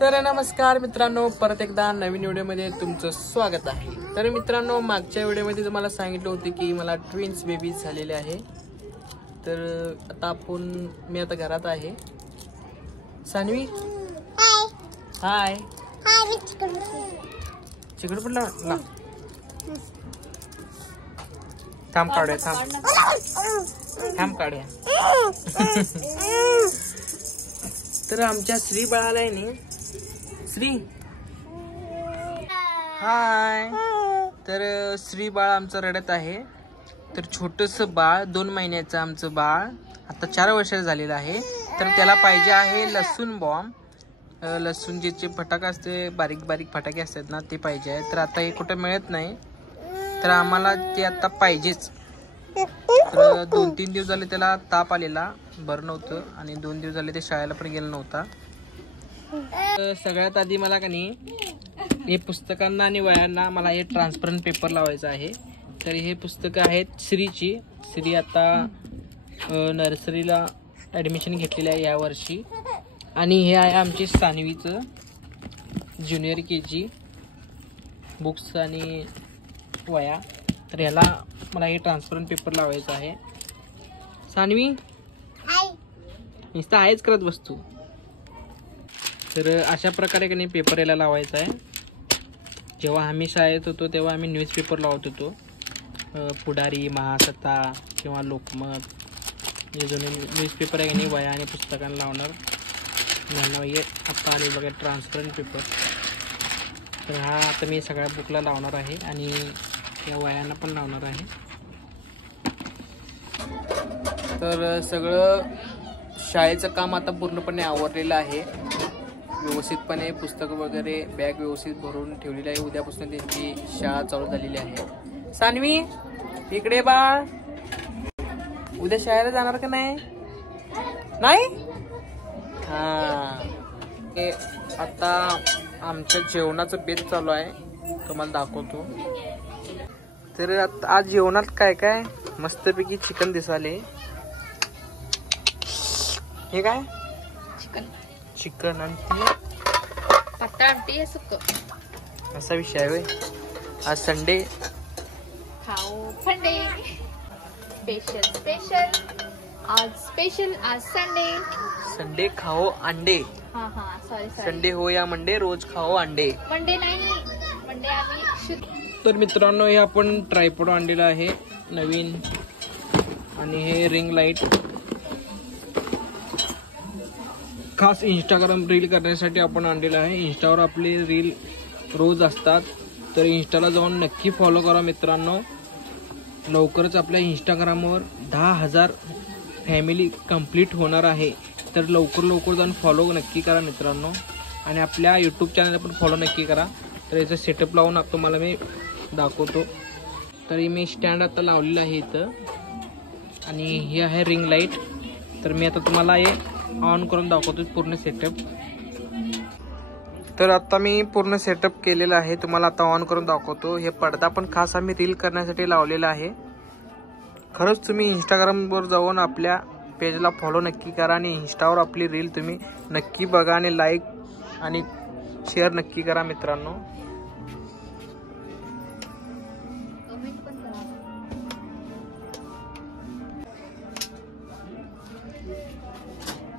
तर नमस्कार मित्रांनो, परत एकदा नवीन व्हिडिओमध्ये तुमचं स्वागत आहे। तर मित्रांनो, मागच्या व्हिडिओमध्ये तुम्हाला सांगितलं होतं की मला ट्विन्स बेबी झालेले आहे। तर आता मी आता घरात आहे। सानवी हाय हाय चिकन पडला ना, थांब काढूया, थांब काढूया। तर आमच्या श्री बाळाला आहे नी, श्री हाय। तर श्री बाळ आमचं रडत आहे। तर छोटस बाळ 2 महिन्याचं आमचं बाळ आता 4 वर्षाचं झालेलं आहे। तर त्याला पाहिजे आहे लसूण बॉम्ब, लसूण जे फटाका असते, बारीक बारीक फटाके असतात ना, ते पाहिजे आहे। तर आता हे कुठे मिळत नाही, तर आम्हाला ते आता पाहिजेच। तर 2-3 दिवस झाले त्याला ताप आलेला, बरं नव्हतं, आणि 2 दिवस झाले ते शाळेला पण गेला नव्हता। सगळ्यात आधी मला का नाही हे पुस्तकांना आणि वह्यांना मला हे ट्रान्सपरंट पेपर लावायचं आहे। तर हे पुस्तकं आहेत श्रीची। श्री आता नर्सरीला ॲडमिशन घेतलेलं आहे या वर्षी। आणि हे आहे आमची सानवीचं ज्युनियर KG बुक्स आणि वया। तर ह्याला मला हे ट्रान्सपरंट पेपर लावायचं आहे। सानवी नुसतं आहेच करत बसतो। तर अशा प्रकारे की नाही पेपर याला लावायचा आहे। जेव्हा आम्ही शाळेत होतो तेव्हा आम्ही न्यूजपेपर लावत होतो, पुढारी, महासत्ता किंवा लोकमत, हे दोन्ही न्यूजपेपर आहे की नाही वया आणि पुस्तकांना लावणार। हे आता आले बघा ट्रान्सपरंट पेपर। तर हा आता मी सगळ्या बुकला लावणार आहे आणि या वयांना पण लावणार आहे। तर सगळं शाळेचं काम आता पूर्णपणे आवरलेलं आहे। व्यवस्थितपणे पुस्तकं वगैरे बॅग व्यवस्थित भरून ठेवलेली आहे। उद्यापासून त्यांची शाळा चालू झालेली आहे। सानवी इकडे बाळ, उद्या शाळेला जाणार का नाही? नाही हे आता आमच्या जेवणाचं बेत चालू आहे, तुम्हाला दाखवतो। तर आता आज जेवणात काय काय मस्तपैकी चिकन दिसाले। हे काय चिकन आणि आमटी सुक्क असा विषय आहे। आज संडे, खाओ फंडे, स्पेशल आज संडे खाओ अंडे। सॉरी संडे हो या मंडे, रोज खाओ अंडे। मंडे नाही, मंडे आम्ही। तर मित्रांनो, हे आपण ट्रायपॉड आणलेला आहे नवीन, आणि हे रिंग लाईट खास इंस्टाग्राम रील करण्यासाठी आपण आणलेलं आहे। इंस्टावर आपले रील रोज असतात, तर इंस्टाला जाऊन नक्की फॉलो करा मित्रांनो। लवकरच आपल्या इंस्टाग्रामवर 10,000 फॅमिली कंप्लीट होणार आहे। तर लवकर जाऊन फॉलो नक्की करा मित्रांनो, आणि आपल्या यूट्यूब चॅनलला पण फॉलो नक्की करा। तर याचं सेटअप लावून तुम्हाला मी दाखवतो। तरी मी स्टँड आता लावलेलं आहे इथं, आणि हे आहे रिंग लाईट। तर मी आता तुम्हाला हे ऑन करून दाखवतो पूर्ण सेटअप। तर आता मी पूर्ण सेटअप केलेलं आहे, तुम्हाला आता ऑन करून दाखवतो। हे पडदा पण खास आम्ही रील करण्यासाठी लावलेला आहे। खरंच तुम्ही इंस्टाग्रामवर जाऊन आपल्या पेजला फॉलो नक्की करा, आणि इंस्टावर आपली रील तुम्ही नक्की बघा, आणि लाईक आणि शेअर नक्की करा मित्रांनो।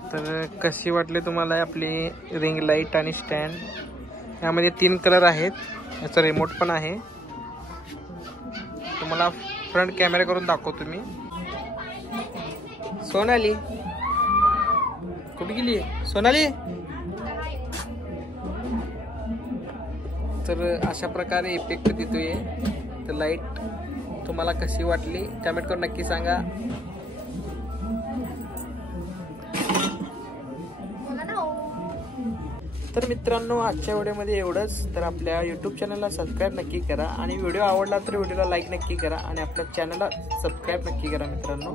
तर कशी वाटली तुम्हाला आपली रिंग लाईट आणि स्टँड? यामध्ये 3 कलर आहेत, याचा रिमोट पण आहे। तुम्हाला फ्रंट कॅमेरा करून दाखवतो मी। सोनाली कुठे गेली सोनाली? तर अशा प्रकारे इफेक्ट देतोय। तर लाईट तुम्हाला कशी वाटली कमेंट करून नक्की सांगा। तर मित्रांनो, आजच्या व्हिडिओमध्ये एवढंच। तर आपल्या यूट्यूब चॅनलला सबस्क्राईब नक्की करा, आणि व्हिडिओ आवडला तर व्हिडिओला लाईक नक्की करा, आणि आपल्या चॅनलला सबस्क्राईब नक्की करा मित्रांनो।